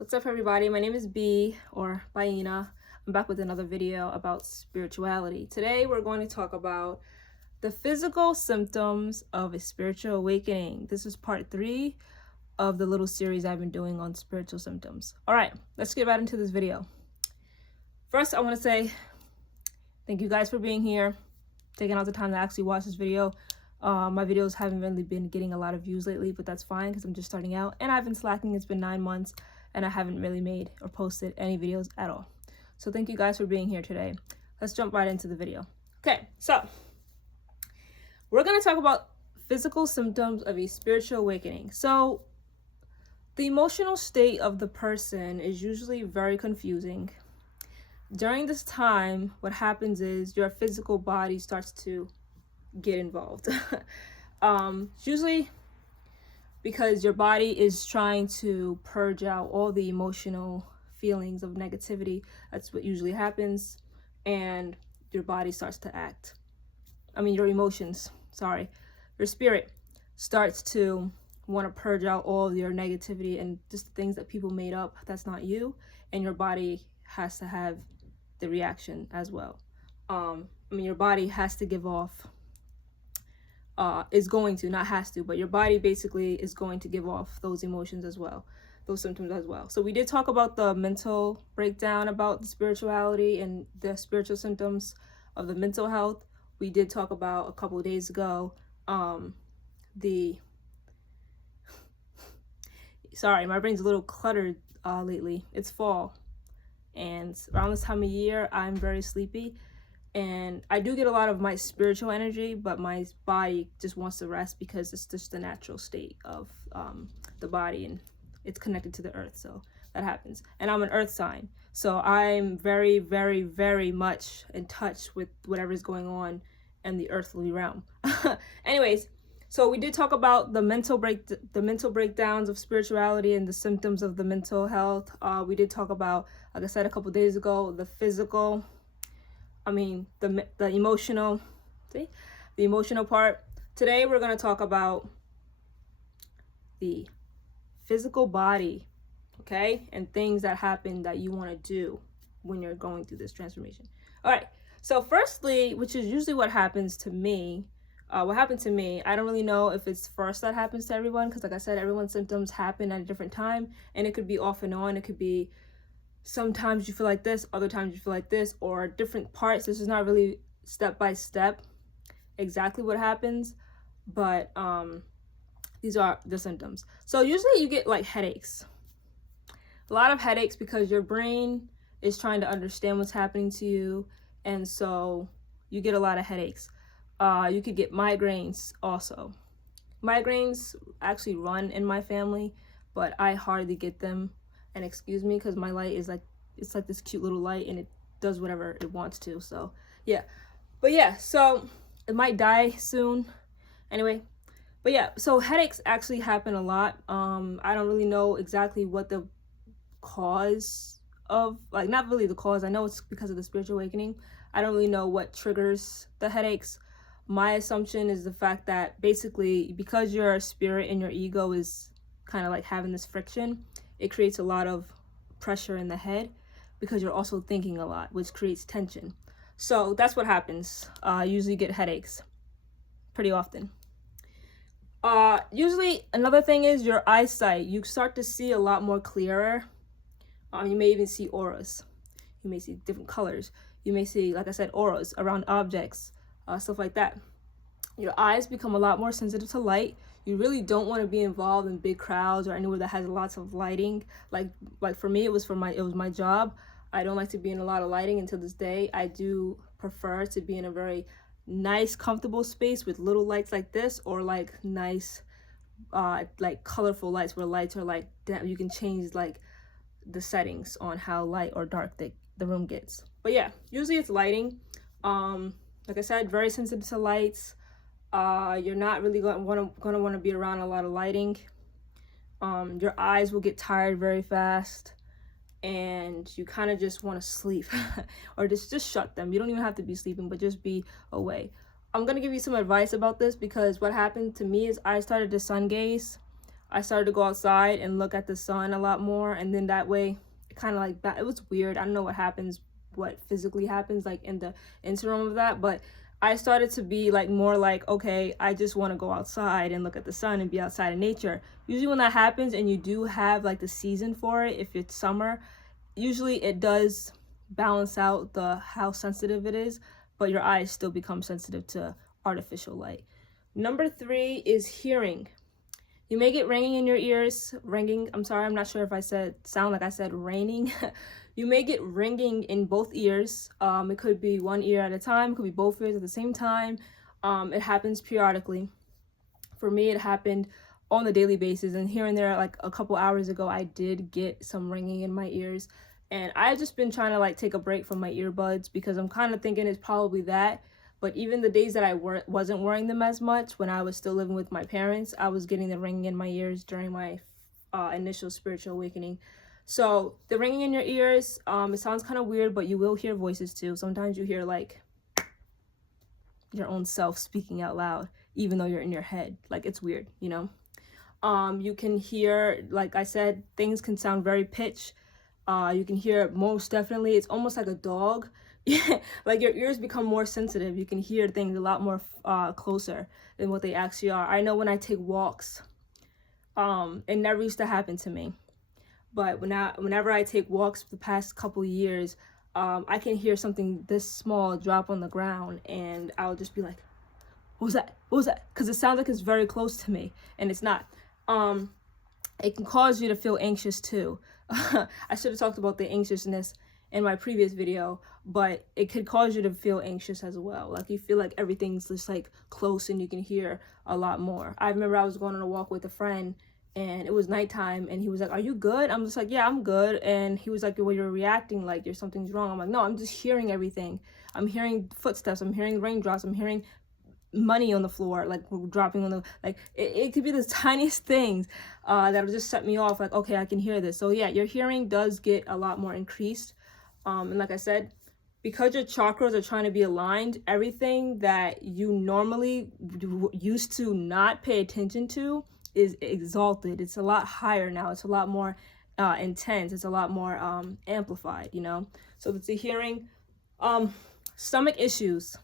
What's up, everybody? My name is B, or Baina. I'm back with another video about spirituality. Today we're going to talk about the physical symptoms of a spiritual awakening. This is part 3 of the little series I've been doing on spiritual symptoms. All right, let's get right into this video. First, I want to say thank you guys for being here, taking out the time to actually watch this video. My videos haven't really been getting a lot of views lately, but that's fine because I'm just starting out and I've been slacking. It's been 9 months and I haven't really made or posted any videos at all. So thank you guys for being here today. Let's jump right into the video. Okay, so we're going to talk about physical symptoms of a spiritual awakening. So the emotional state of the person is usually very confusing. During this time, what happens is your physical body starts to get involved. Usually because your body is trying to purge out all the emotional feelings of negativity. That's what usually happens, and your body starts to act. Your emotions, your spirit starts to want to purge out all of your negativity and just the things that people made up that's not you, and your body has to have the reaction as well. Your body has to give off is going to, not has to, but your body basically is going to give off those emotions as well, those symptoms as well. So we did talk about the mental breakdown about the spirituality and the spiritual symptoms of the mental health. We did talk about a couple of days ago sorry, my brain's a little cluttered lately. It's fall, and around this time of year I'm very sleepy. And I do get a lot of my spiritual energy, but my body just wants to rest because it's just the natural state of the body, and it's connected to the earth, so that happens. And I'm an earth sign, so I'm very, very, very much in touch with whatever's going on in the earthly realm. Anyways, so we did talk about the mental breakdowns of spirituality and the symptoms of the mental health. We did talk about, like I said a couple days ago, the physical. The emotional, the emotional part. Today we're going to talk about the physical body, okay, and things that happen that you want to do when you're going through this transformation. All right, so firstly, which is usually what happens to me, I don't really know if it's first that happens to everyone, because like I said, everyone's symptoms happen at a different time, and it could be off and on. It could be sometimes you feel like this, other times you feel like this, or different parts. This is not really step by step exactly what happens, but these are the symptoms. So usually you get like headaches, a lot of headaches, because your brain is trying to understand what's happening to you, and so you get a lot of headaches. You could get migraines also. Migraines actually run in my family, but I hardly get them. And excuse me, because my light is like, it's like this cute little light, and it does whatever it wants to. So yeah, but yeah, so it might die soon anyway. But yeah, so headaches actually happen a lot. I don't really know exactly what the cause of, like, not really the cause. I know it's because of the spiritual awakening. I don't really know what triggers the headaches. My assumption is the fact that basically because your spirit and your ego is kind of like having this friction, it creates a lot of pressure in the head because you're also thinking a lot, which creates tension. So that's what happens. Usually get headaches pretty often. Usually another thing is your eyesight. You start to see a lot more clearer. You may even see auras. You may see different colors. You may see, like I said, auras around objects, stuff like that. Your eyes become a lot more sensitive to light. You really don't want to be involved in big crowds or anywhere that has lots of lighting. Like for me, it was my job. I don't like to be in a lot of lighting until this day. I do prefer to be in a very nice, comfortable space with little lights like this, or like nice, like colorful lights, where lights are like, you can change like the settings on how light or dark the room gets. But yeah, usually it's lighting. Like I said, very sensitive to lights. You're not really gonna want to be around a lot of lighting. Your eyes will get tired very fast, and you kind of just want to sleep or just shut them. You don't even have to be sleeping, but just be away. I'm gonna give you some advice about this, because what happened to me is I started to sun gaze I started to go outside and look at the sun a lot more, and then that way it kind of like that. It was weird. I don't know what happens, what physically happens like in the interim of that, but I started to be like more like, okay, I just want to go outside and look at the sun and be outside in nature. Usually when that happens and you do have like the season for it, if it's summer, usually it does balance out the how sensitive it is, but your eyes still become sensitive to artificial light. Number 3 is hearing. You may get ringing in your ears. Ringing, I'm sorry, I'm not sure if I sound like I said raining. You may get ringing in both ears. It could be one ear at a time, it could be both ears at the same time. It happens periodically. For me, it happened on a daily basis, and here and there, like a couple hours ago, I did get some ringing in my ears. And I've just been trying to like take a break from my earbuds because I'm kind of thinking it's probably that. But even the days that I wasn't wearing them as much, when I was still living with my parents, I was getting the ringing in my ears during my initial spiritual awakening. So the ringing in your ears, it sounds kind of weird, but you will hear voices too. Sometimes you hear like your own self speaking out loud, even though you're in your head. Like, it's weird, you know? You can hear, like I said, things can sound very pitched. You can hear it most definitely. It's almost like a dog. Like your ears become more sensitive. You can hear things a lot more closer than what they actually are. I know when I take walks, it never used to happen to me, but whenever I take walks the past couple years, I can hear something this small drop on the ground, and I'll just be like, what was that? What was that? Because it sounds like it's very close to me, and it's not. It can cause you to feel anxious too. I should have talked about the anxiousness in my previous video, but it could cause you to feel anxious as well. Like you feel like everything's just like close and you can hear a lot more. I remember I was going on a walk with a friend and it was nighttime and he was like, are you good? I'm just like, yeah, I'm good. And he was like, well, you're reacting like there's something's wrong. I'm like, no, I'm just hearing everything. I'm hearing footsteps. I'm hearing raindrops. I'm hearing money on the floor, like dropping on the, like it could be the tiniest things that'll just set me off, like, okay, I can hear this. So yeah, your hearing does get a lot more increased. And like I said, because your chakras are trying to be aligned, everything that you normally used to not pay attention to is exalted. It's a lot higher now. It's a lot more intense. It's a lot more amplified, you know? So it's the hearing. Stomach issues.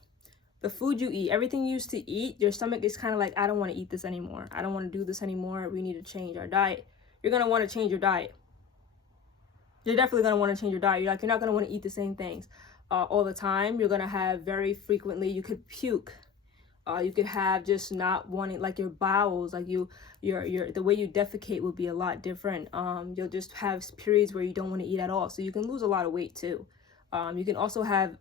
The food you eat, everything you used to eat, your stomach is kind of like, I don't want to eat this anymore. I don't want to do this anymore. We need to change our diet. You're going to want to change your diet. You're definitely going to want to change your diet. You're not going to want to eat the same things all the time. You're going to have very frequently, you could puke. You could have just not wanting, like your bowels, like your the way you defecate will be a lot different. You'll just have periods where you don't want to eat at all. So you can lose a lot of weight too. You can also have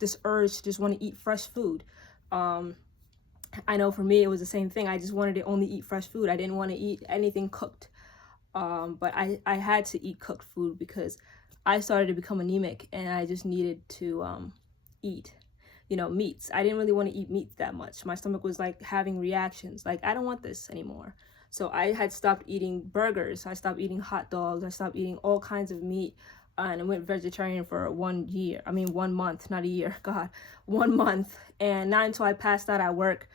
this urge to just want to eat fresh food. I know for me, it was the same thing. I just wanted to only eat fresh food. I didn't want to eat anything cooked. But I had to eat cooked food because I started to become anemic and I just needed to eat, you know, meats. I didn't really want to eat meat that much. My stomach was like having reactions, like, I don't want this anymore. So I had stopped eating burgers. I stopped eating hot dogs. I stopped eating all kinds of meat. And I went vegetarian for 1 month, not a year, God, 1 month. And not until I passed out at work,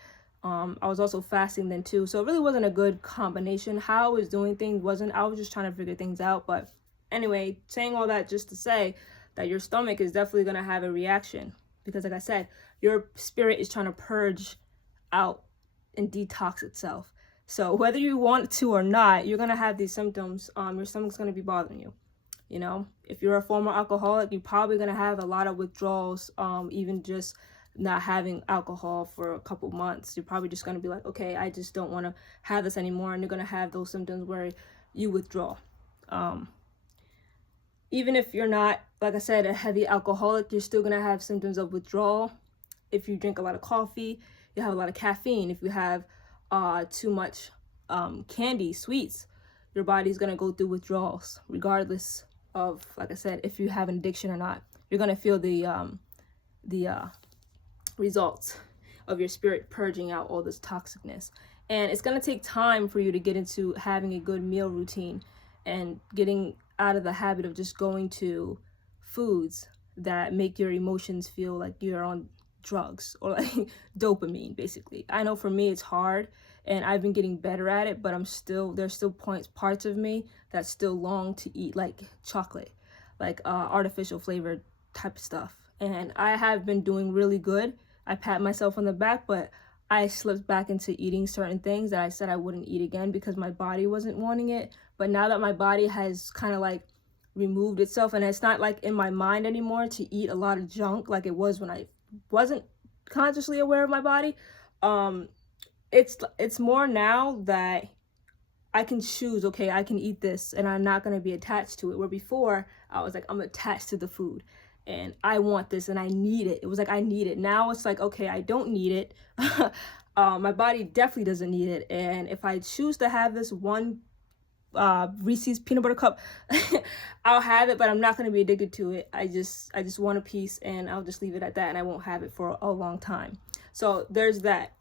I was also fasting then too. So it really wasn't a good combination. How I was doing things I was just trying to figure things out. But anyway, saying all that just to say that your stomach is definitely going to have a reaction. Because like I said, your spirit is trying to purge out and detox itself. So whether you want to or not, you're going to have these symptoms. Your stomach's going to be bothering you. You know, if you're a former alcoholic, you're probably going to have a lot of withdrawals, even just not having alcohol for a couple months. You're probably just going to be like, okay, I just don't want to have this anymore. And you're going to have those symptoms where you withdraw. Even if you're not, like I said, a heavy alcoholic, you're still going to have symptoms of withdrawal. If you drink a lot of coffee, you have a lot of caffeine. If you have too much candy, sweets, your body's going to go through withdrawals, regardless of, like I said, if you have an addiction or not. You're going to feel the results of your spirit purging out all this toxicness. And it's going to take time for you to get into having a good meal routine and getting out of the habit of just going to foods that make your emotions feel like you're on drugs or like dopamine, basically. I know for me it's hard, and I've been getting better at it, but there's still parts of me that still long to eat like chocolate, like artificial flavored type of stuff. And I have been doing really good. I pat myself on the back, but I slipped back into eating certain things that I said I wouldn't eat again because my body wasn't wanting it. But now that my body has kind of like removed itself, and it's not like in my mind anymore to eat a lot of junk like it was when I wasn't consciously aware of my body. It's more now that I can choose, okay, I can eat this and I'm not going to be attached to it. Where before I was like, I'm attached to the food and I want this and I need it. It was like, I need it. Now it's like, okay, I don't need it. My body definitely doesn't need it. And if I choose to have this one Reese's peanut butter cup, I'll have it, but I'm not going to be addicted to it. I just want a piece and I'll just leave it at that, and I won't have it for a long time. So there's that.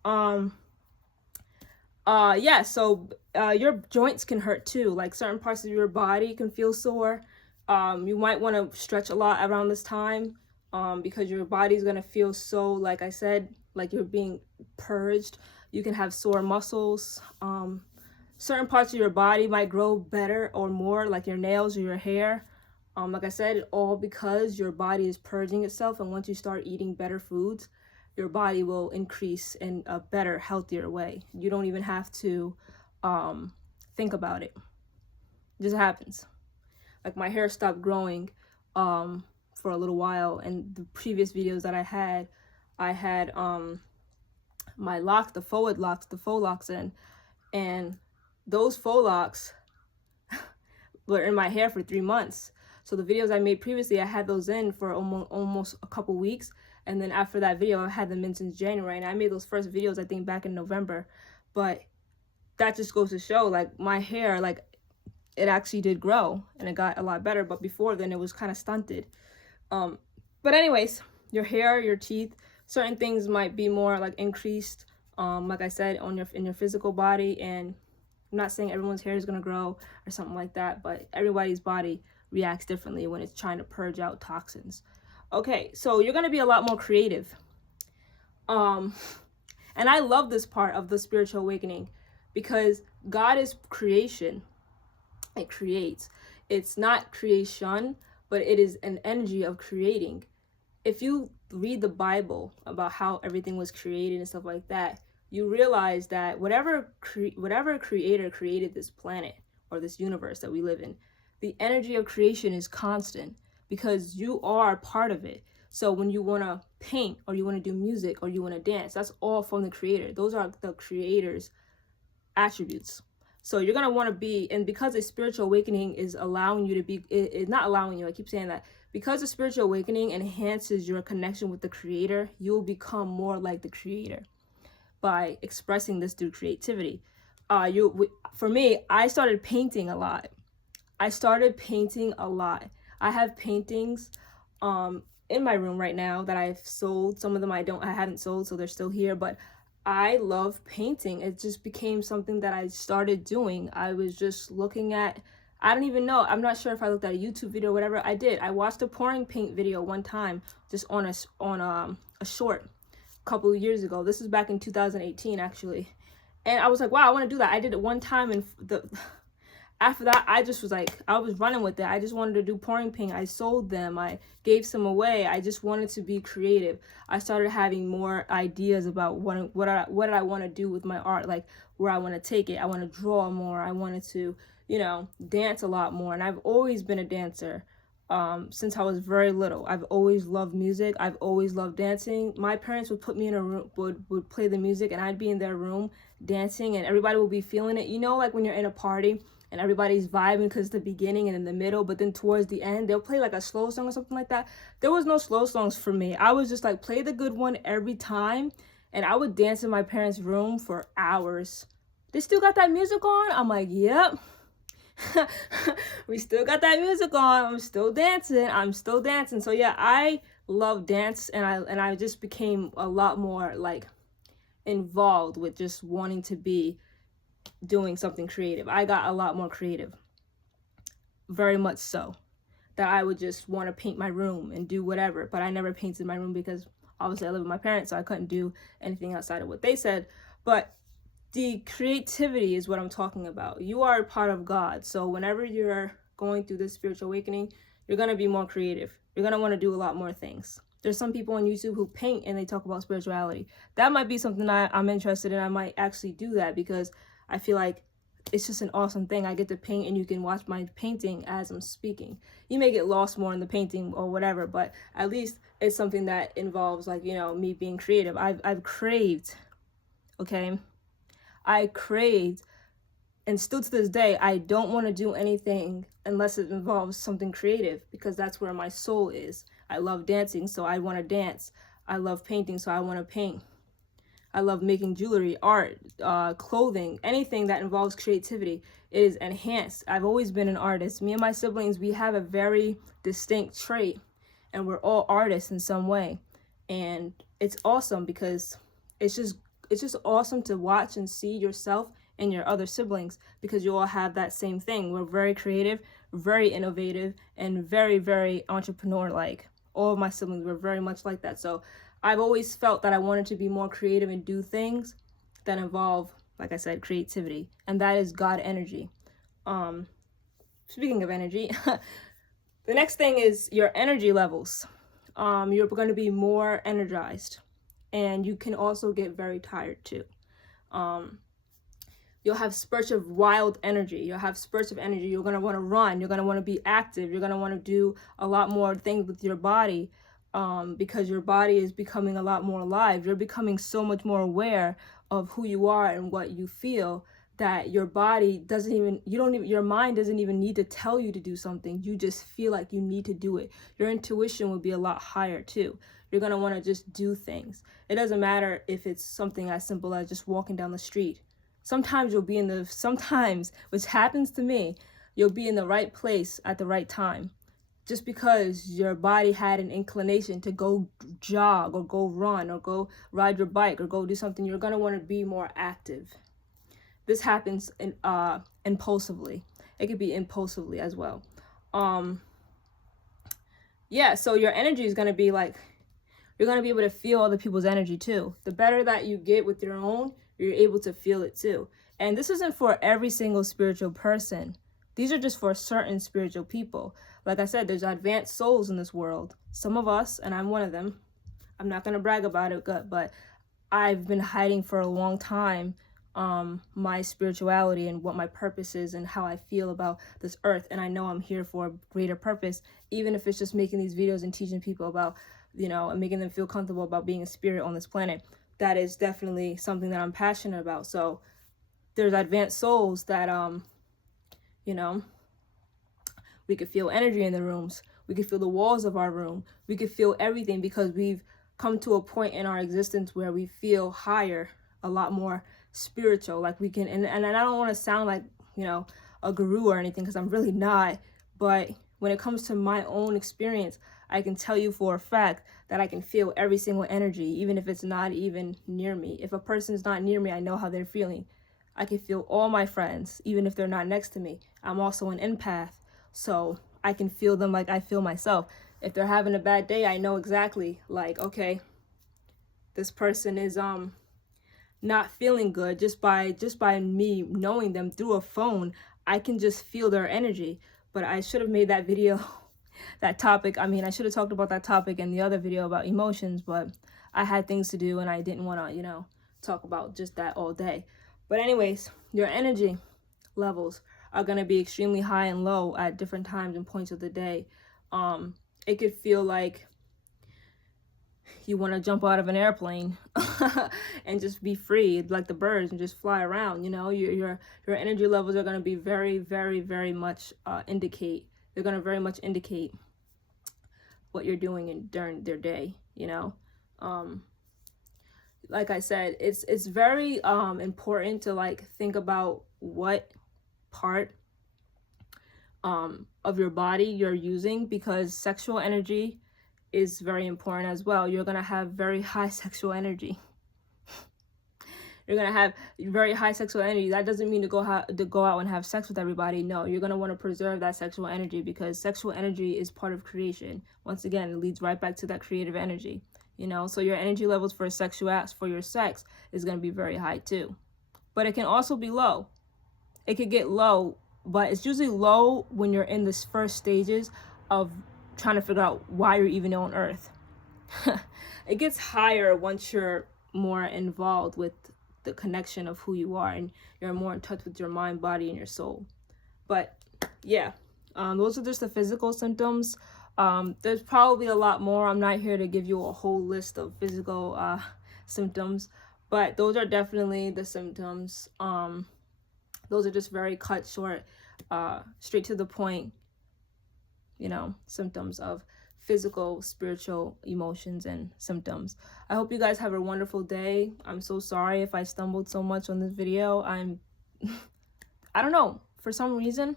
Yeah, so your joints can hurt too. Like certain parts of your body can feel sore. You might want to stretch a lot around this time because your body's going to feel so, like I said, like you're being purged. You can have sore muscles. Certain parts of your body might grow better or more, like your nails or your hair. Like I said, all because your body is purging itself, and once you start eating better foods, your body will increase in a better, healthier way. You don't even have to think about it. It just happens. Like my hair stopped growing for a little while, and the previous videos that I had my locks, the faux locks in, and those faux locks were in my hair for 3 months. So the videos I made previously, I had those in for almost a couple weeks. And then after that video, I had them in since January. And I made those first videos, I think, back in November. But that just goes to show, like, my hair, like, it actually did grow. And it got a lot better. But before then, it was kind of stunted. But anyways, your hair, your teeth, certain things might be more, like, increased, like I said, in your physical body. And I'm not saying everyone's hair is going to grow or something like that, but everybody's body reacts differently when it's trying to purge out toxins. Okay, so you're going to be a lot more creative. And I love this part of the spiritual awakening because God is creation. It creates. It's not creation, but it is an energy of creating. If you read the Bible about how everything was created and stuff like that, you realize that whatever creator created this planet or this universe that we live in, the energy of creation is constant because you are part of it. So when you want to paint or you want to do music or you want to dance, that's all from the creator. Those are the creator's attributes. So you're going to want to be, and because a spiritual awakening is allowing you to be, it's not allowing you, I keep saying that, because the spiritual awakening enhances your connection with the creator, you will become more like the creator by expressing this through creativity. For me, I started painting a lot. I have paintings in my room right now that I've sold. Some of them I haven't sold, so they're still here, but I love painting. It just became something that I started doing. I was just looking at, I don't even know, I'm not sure if I looked at a YouTube video or whatever. I did. I watched a pouring paint video one time, just on a short, couple of years ago. This is back in 2018 actually, and I was like, wow, I want to do that. I did it one time, and after that I just was like, I was running with it. I just wanted to do pouring paint. I sold them, I gave some away. I just wanted to be creative. I started having more ideas about what I want to do with my art, like where I want to take it. I want to draw more. I wanted to, dance a lot more, and I've always been a dancer. Since I was very little. I've always loved music. I've always loved dancing. My parents would put me in a room, would play the music, and I'd be in their room dancing, and everybody would be feeling it. You know, like when you're in a party and everybody's vibing because it's the beginning and in the middle, but then towards the end, they'll play like a slow song or something like that. There was no slow songs for me. I was just like, play the good one every time, and I would dance in my parents' room for hours. They still got that music on? I'm like, yep. We still got that music on. I'm still dancing. So yeah, I love dance, and I just became a lot more like involved with just wanting to be doing something creative. I got a lot more creative, very much so, that I would just want to paint my room and do whatever. But I never painted my room because obviously I live with my parents, so I couldn't do anything outside of what they said. But the creativity is what I'm talking about. You are a part of God. So whenever you're going through this spiritual awakening, you're going to be more creative. You're going to want to do a lot more things. There's some people on YouTube who paint and they talk about spirituality. That might be something I'm interested in. I might actually do that because I feel like it's just an awesome thing. I get to paint and you can watch my painting as I'm speaking. You may get lost more in the painting or whatever, but at least it's something that involves, like, you know, me being creative. I've craved, okay? I craved, and still to this day, I don't want to do anything unless it involves something creative, because that's where my soul is. I love dancing, so I want to dance. I love painting, so I want to paint. I love making jewelry, art, clothing, anything that involves creativity. It is enhanced. I've always been an artist. Me and my siblings, we have a very distinct trait, and we're all artists in some way. And it's awesome because it's just awesome to watch and see yourself and your other siblings, because you all have that same thing. We're very creative, very innovative, and very, very entrepreneur-like. All of my siblings were very much like that. So I've always felt that I wanted to be more creative and do things that involve, like I said, creativity. And that is God energy. Speaking of energy, the next thing is your energy levels. You're going to be more energized. And you can also get very tired too. You'll have spurts of wild energy. You'll have spurts of energy. You're going to want to run. You're going to want to be active. You're going to want to do a lot more things with your body, because your body is becoming a lot more alive. You're becoming so much more aware of who you are and what you feel, that your body doesn't even, your mind doesn't even need to tell you to do something. You just feel like you need to do it. Your intuition will be a lot higher too. You're going to want to just do things. It doesn't matter if it's something as simple as just walking down the street. Sometimes you'll be sometimes, which happens to me, you'll be in the right place at the right time. Just because your body had an inclination to go jog or go run or go ride your bike or go do something, you're going to want to be more active. This happens impulsively. It could be impulsively as well. Yeah, so your energy is going to be like, you're going to be able to feel other people's energy too. The better that you get with your own, you're able to feel it too. And this isn't for every single spiritual person. These are just for certain spiritual people. Like I said, there's advanced souls in this world. Some of us, and I'm one of them, I'm not going to brag about it, but I've been hiding for a long time my spirituality and what my purpose is and how I feel about this earth. And I know I'm here for a greater purpose, even if it's just making these videos and teaching people about, you know, and making them feel comfortable about being a spirit on this planet. That is definitely something that I'm passionate about. So there's advanced souls that, you know, we could feel energy in the rooms. We could feel the walls of our room. We could feel everything because we've come to a point in our existence where we feel higher, a lot more spiritual. Like we can, and I don't want to sound like, you know, a guru or anything, because I'm really not. But when it comes to my own experience, I can tell you for a fact that I can feel every single energy, even if it's not even near me. If a person's not near me, I know how they're feeling. I can feel all my friends, even if they're not next to me. I'm also an empath, so I can feel them like I feel myself. If they're having a bad day, I know exactly, like, okay, this person is not feeling good. Just by me knowing them through a phone, I can just feel their energy. But I should have made that video, that topic. I mean, I should have talked about that topic in the other video about emotions, but I had things to do and I didn't want to, you know, talk about just that all day. But anyways, your energy levels are going to be extremely high and low at different times and points of the day. It could feel like you want to jump out of an airplane and just be free like the birds and just fly around. You know, your energy levels are going to be very, very, very much indicate. They're going to very much indicate what you're doing during their day. You know, like I said, it's very important to like think about what part of your body you're using, because sexual energy is very important as well. You're going to have very high sexual energy. You're going to have very high sexual energy. That doesn't mean to go out and have sex with everybody. No, you're going to want to preserve that sexual energy, because sexual energy is part of creation. Once again, it leads right back to that creative energy, you know? So your energy levels for your sex is going to be very high too. but it can also be low. It could get low, but it's usually low when you're in this first stages of trying to figure out why you're even on Earth. It gets higher once you're more involved with the connection of who you are and you're more in touch with your mind, body, and your soul. But yeah, those are just the physical symptoms. There's probably a lot more. I'm not here to give you a whole list of physical symptoms, but those are definitely the symptoms. Those are just very cut short, straight to the point, symptoms of physical, spiritual emotions and symptoms. I hope you guys have a wonderful day. I'm so sorry if I stumbled so much on this video. I don't know, for some reason,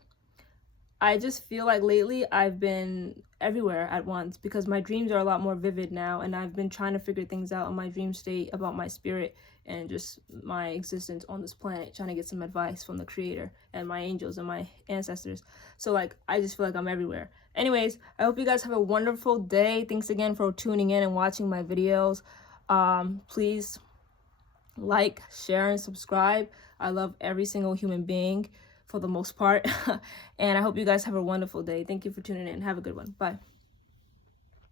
I just feel like lately I've been everywhere at once because my dreams are a lot more vivid now, and I've been trying to figure things out in my dream state about my spirit and just my existence on this planet, trying to get some advice from the creator and my angels and my ancestors. So like, I just feel like I'm everywhere. Anyways, I hope you guys have a wonderful day. Thanks again for tuning in and watching my videos. Please like, share, and subscribe. I love every single human being for the most part. And I hope you guys have a wonderful day. Thank you for tuning in. Have a good one. Bye.